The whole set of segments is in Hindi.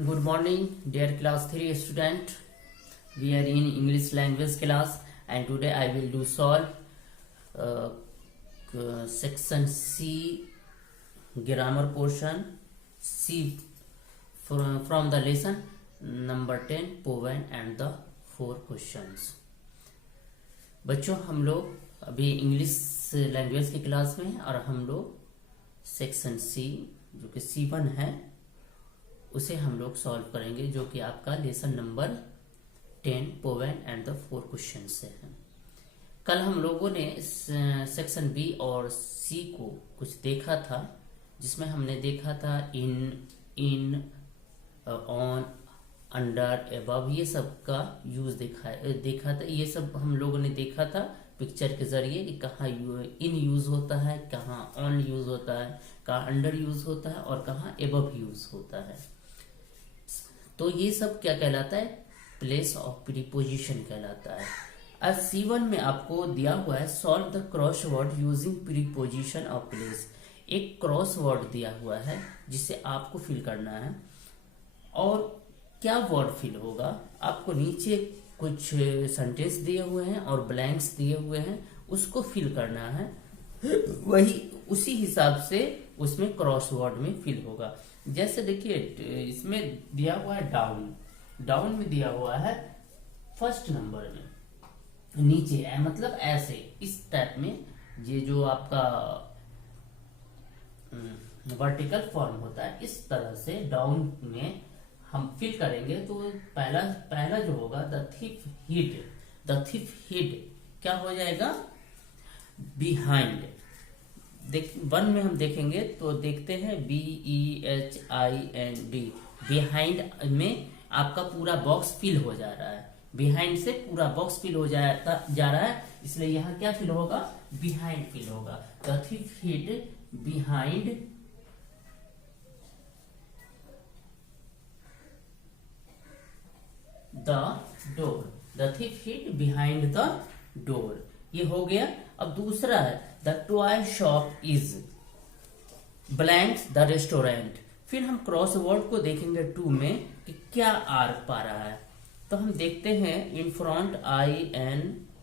Good morning, dear class 3 student. We are in English language class, and today I will do solve section C grammar portion C from the lesson number 10 poem and the 4 questions. बच्चों, हम लोग अभी इंग्लिश लैंग्वेज की क्लास में हैं और हम लोग सेक्शन सी जो कि C1 है उसे हम लोग सॉल्व करेंगे, जो कि आपका lesson number 10 poem and the 4 question से है। कल हम लोगों ने सेक्शन बी और सी को कुछ देखा था, जिसमें हमने देखा था इन ऑन अंडर एबव, ये सब का यूज देखा था। ये सब हम लोगों ने देखा था पिक्चर के जरिए कि कहाँ इन यूज होता है, कहाँ ऑन यूज होता है, कहाँ अंडर यूज होता है और कहाँ एबव यूज होता है। तो ये सब क्या कहलाता है? प्लेस ऑफ प्रीपोजिशन कहलाता है। अब C1 में आपको दिया हुआ है solve the cross word using preposition of place. एक क्रॉस वर्ड दिया हुआ है जिसे आपको फिल करना है। और क्या वर्ड फिल होगा? आपको नीचे कुछ सेंटेंस दिए हुए हैं और ब्लैंक्स दिए हुए हैं, उसको फिल करना है। वही उसी हिसाब से उसमें क्रॉस वर्ड में फिल होगा। जैसे देखिए, इसमें दिया हुआ है डाउन में दिया हुआ है फर्स्ट नंबर में नीचे है, मतलब ऐसे इस टाइप में ये जो आपका वर्टिकल फॉर्म होता है, इस तरह से डाउन में हम फिल करेंगे। तो पहला जो होगा द थिफ हिड क्या हो जाएगा? बिहाइंड। वन में हम देखेंगे तो देखते हैं BEHIND, बिहाइंड में आपका पूरा बॉक्स फिल हो जा रहा है। बिहाइंड से पूरा बॉक्स फिल हो जा रहा है, इसलिए यहाँ क्या फिल होगा? बिहाइंड फिल होगा। The thief hid behind the door. The thief hid behind the door, ये हो गया। अब दूसरा है the toy shop is blank the restaurant. फिर हम क्रॉस वर्ड को देखेंगे 2 में कि क्या आर पा रहा है। तो हम देखते हैं in front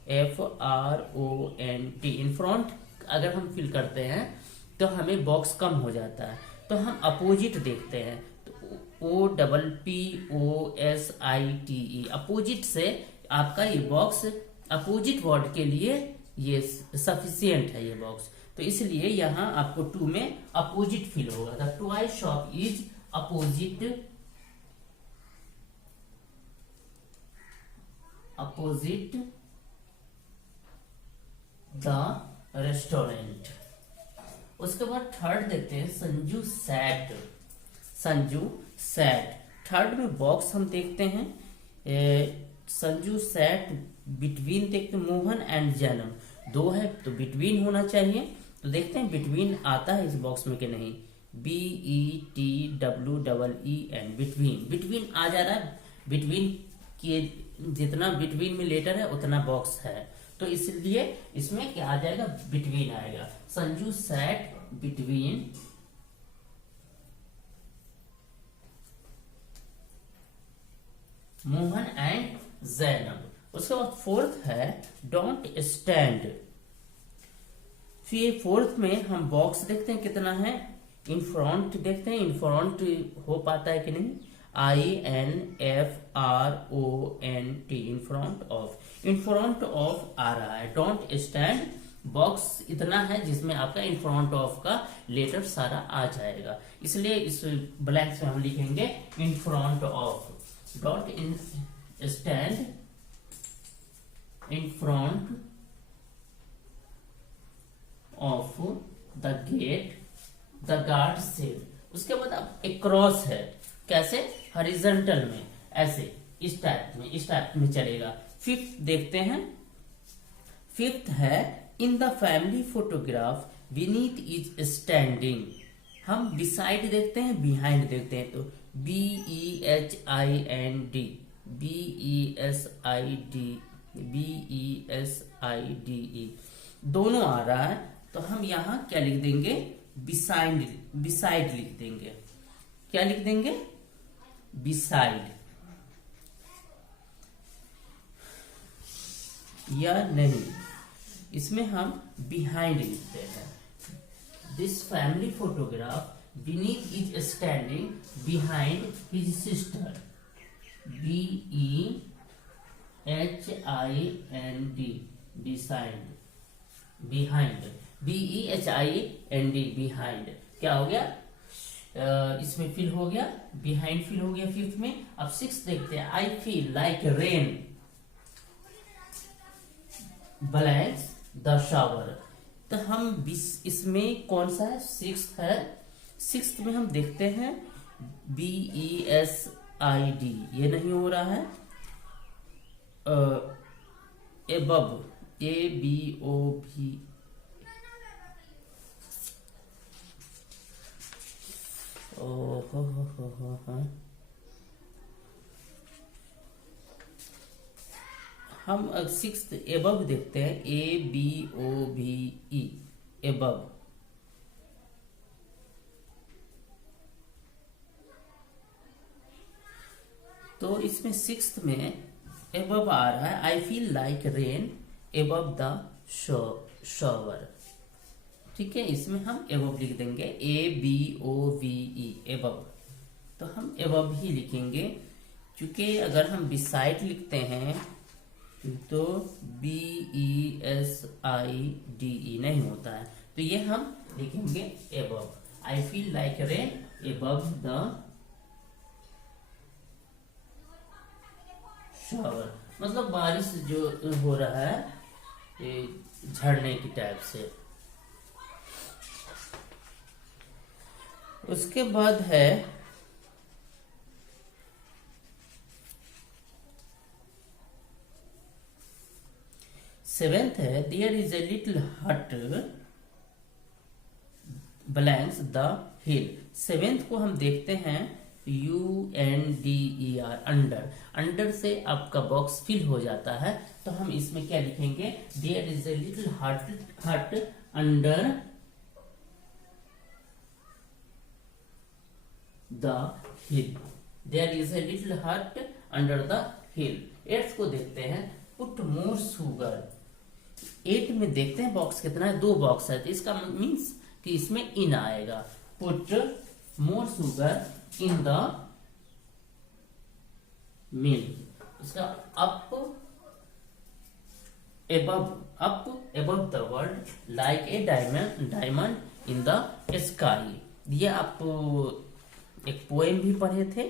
INFRONT। In front अगर हम फिल करते हैं तो हमें बॉक्स कम हो जाता है। तो हम अपोजिट देखते हैं तो OPPOSITE, अपोजिट से आपका ये बॉक्स अपोजिट वर्ड के लिए ये सफिशियंट है ये बॉक्स। तो इसलिए यहां आपको 2 में अपोजिट फिल होगा। The toy shop is opposite the restaurant. उसके बाद थर्ड देखते हैं संजू सैट। थर्ड में बॉक्स हम देखते हैं संजू सैट बिटवीन, देखते मोहन एंड जन्म, 2 है तो बिटवीन होना चाहिए। तो देखते हैं बिटवीन आता है इस बॉक्स में कि नहीं। BETWEEN, बिटवीन आ जा रहा है। बिटवीन के जितना बिटवीन में लेटर है उतना बॉक्स है, तो इसलिए इसमें क्या आ जाएगा? बिटवीन आएगा। Sanju sat between Mohan and Zainab. उसके बाद फोर्थ है डोंट स्टैंड। फिर फोर्थ में हम बॉक्स देखते हैं कितना है। इन फ्रंट देखते हैं, इन फ्रंट हो पाता है कि नहीं। INFRONT, इन फ्रंट ऑफ आ रहा है। डोंट स्टैंड बॉक्स इतना है जिसमें आपका इन फ्रंट ऑफ का लेटर सारा आ जाएगा, इसलिए इस ब्लैंक्स में हम लिखेंगे in front of. Don't stand in front of the gate, the guard said। उसके बाद अब एक क्रॉस है, कैसे? हॉरिजॉन्टल में, ऐसे इस टाइप में चलेगा। फिफ्थ देखते हैं। फिफ्थ है in the family photograph Vineet is standing. हम बिसाइड देखते हैं, बिहाइंड देखते हैं, तो BESIDE दोनों आ रहा है। तो हम यहां क्या लिख देंगे? बिसाइड लिख देंगे। क्या लिख देंगे? बिसाइड या नहीं, इसमें हम बिहाइंड लिखते हैं। This family photograph Vineet is standing behind his sister, BEHIND, beside, behind, BEHIND, behind. क्या हो गया? इसमें फिल हो गया, बिहाइंड फिल हो गया फिफ्थ में। अब सिक्स देखते हैं। I feel like rain blanks the shower. तो हम इसमें कौन सा है? सिक्स्थ है। सिक्स्थ में हम देखते हैं BESID, ये नहीं हो रहा है। एबव, ABOV, हो। हम सिक्स्थ एबव देखते हैं, ABOVE, एबव। तो इसमें सिक्स्थ में एबव आ रहा है। I feel like rain above the shower. ठीक है, इसमें हम एबव लिख देंगे, ABOVE, एबव। तो हम एबव ही लिखेंगे, क्योंकि अगर हम बिसाइड लिखते हैं तो BESIDE नहीं होता है, तो ये हम लिखेंगे above. I feel like rain above the shower, मतलब बारिश जो हो रहा है झड़ने की टाइप से। उसके बाद है सेवेंथ है, देयर इज ए लिटिल हट ब्लैंक्स द हिल। सेवेंथ को हम देखते हैं UNDER, अंडर। अंडर से आपका बॉक्स फिल हो जाता है, तो हम इसमें क्या लिखेंगे? There is a little hut under the hill. There is a little hut under the hill. Eighth को देखते हैं, पुट मोर शुगर। 8 में देखते हैं बॉक्स कितना है, 2 बॉक्स है, तो इसका मीन्स कि इसमें इन आएगा। Put more sugar in the milk. उसका up above the world like a diamond in the sky. ये आप एक पोएम भी पढ़े थे,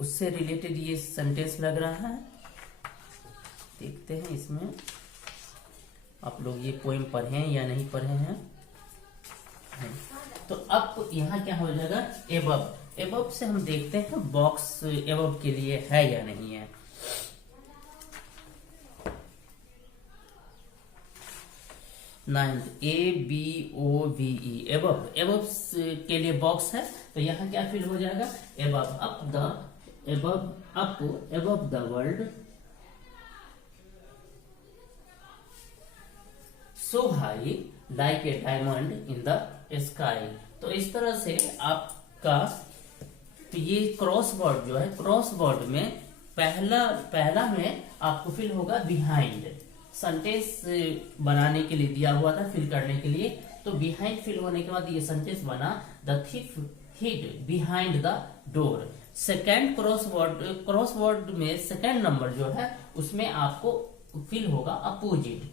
उससे रिलेटेड ये सेंटेंस लग रहा है। देखते हैं इसमें आप लोग ये पोएम पढ़े हैं या नहीं पढ़े हैं। तो अब यहाँ क्या हो जाएगा? एबव। एबव से हम देखते हैं बॉक्स एबव के लिए है या नहीं है। Ninth, ABOVE, above. एबव के लिए बॉक्स है, तो यहाँ क्या फिल हो जाएगा? Above, above the world so high like a diamond in the sky. तो इस तरह से आपका तो ये क्रॉस वर्ड जो है, क्रॉस वर्ड में पहला में आपको फिल होगा बिहाइंड। सेंटेंस बनाने के लिए दिया हुआ था, फिल करने के लिए, तो बिहाइंड फिल होने के बाद ये सेंटेंस बना, the thief hid behind the door. Second crossword में सेकेंड नंबर जो है उसमें आपको फिल होगा अपोजिट,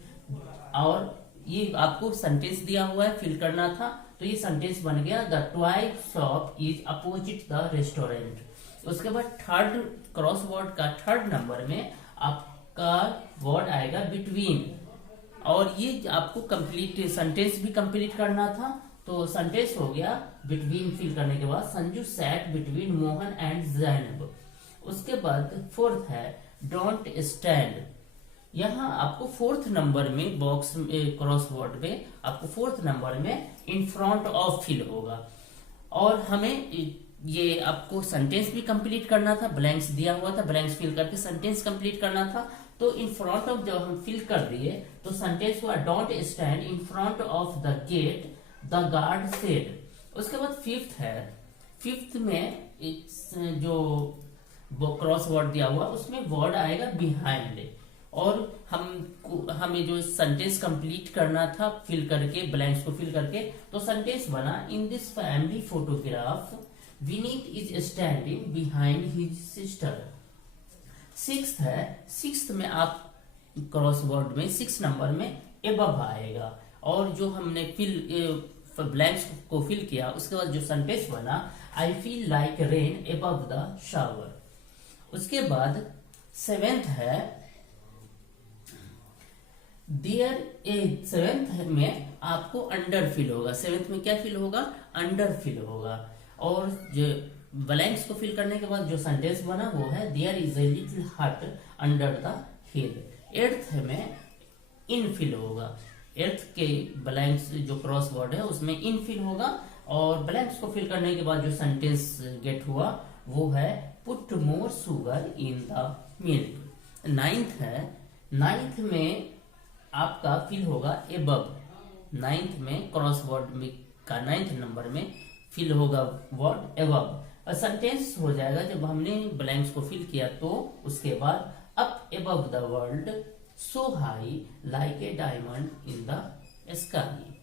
और ये आपको सेंटेंस दिया हुआ है, फिल करना था, तो ये सेंटेंस बन गया, the toy shop is opposite the restaurant. उसके बाद थर्ड क्रॉस वर्ड का थर्ड नंबर में आपका वर्ड आएगा बिटवीन, और ये आपको कंप्लीट सेंटेंस भी कंप्लीट करना था, तो सेंटेंस हो गया बिटवीन फिल करने के बाद, Sanju sat between Mohan and Zainab. उसके बाद फोर्थ है डोंट स्टैंड। यहाँ आपको फोर्थ नंबर में बॉक्स क्रॉस वर्ड में आपको फोर्थ नंबर में इन फ्रंट ऑफ फिल होगा, और हमें ये आपको सेंटेंस भी कंप्लीट करना था, ब्लैंक्स दिया हुआ था, ब्लैंक्स फिल करके सेंटेंस कंप्लीट करना था। तो इन फ्रंट ऑफ जब हम फिल कर दिए तो सेंटेंस हुआ don't stand in front of the get the guard said. उसके बाद फिफ्थ है फिफ्थ में जो क्रॉस वर्ड दिया हुआ उसमें वर्ड आएगा बिहाइंड, और हमें जो सेंटेंस कंप्लीट करना था फिल करके, ब्लैंक्स को फिल करके, तो सेंटेंस बना in this family photograph Vineet is standing behind his sister. Sixth है, सिक्स्थ में आप क्रॉस वर्ड में 6 नंबर में एबव आएगा, और जो हमने ब्लैंक्स को फिल किया उसके बाद जो सेंटेंस बना I feel like rain above the shower. उसके बाद सेवेंथ है सेवेंथ में आपको अंडर फिल होगा। सेवेंथ में क्या फिल होगा? अंडर फिल होगा, और जो ब्लैंक्स को फिल करने के बाद जो सेंटेंस बना वो है there is a little hut under the hill. Eighth में इन फिल होगा। एट्थ के ब्लैंक्स जो क्रॉस वर्ड है उसमें इन फिल होगा, और ब्लैंक्स को फिल करने के बाद जो सेंटेंस गेट हुआ वो है put more sugar in the milk. Ninth है, नाइन्थ में आपका फिल होगा एबव। नाइन्थ में क्रॉस वर्ड में का 9th नंबर में फिल होगा वर्ड एबव। सेंटेंस हो जाएगा जब हमने ब्लैंक्स को फिल किया तो उसके बाद up above the world so high like a diamond in the sky.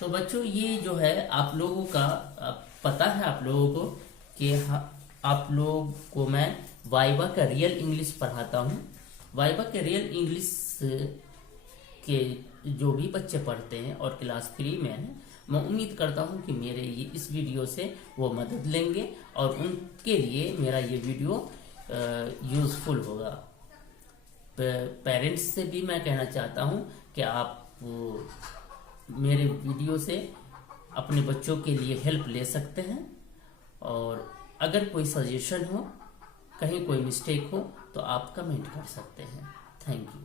तो बच्चों ये जो है आप लोगों का पता है आप लोगों को कि आप लोग को मैं वाइवा का रियल इंग्लिश पढ़ाता हूँ। वाइवा के रियल इंग्लिश के जो भी बच्चे पढ़ते हैं और क्लास 3 में हैं, मैं उम्मीद करता हूँ कि मेरे ये इस वीडियो से वो मदद लेंगे और उनके लिए मेरा ये वीडियो यूजफुल होगा। पेरेंट्स से भी मैं कहना चाहता हूँ कि आप मेरे वीडियो से अपने बच्चों के लिए हेल्प ले सकते हैं, और अगर कोई सजेशन हो, कहीं कोई मिस्टेक हो तो आप कमेंट कर सकते हैं। Thank you.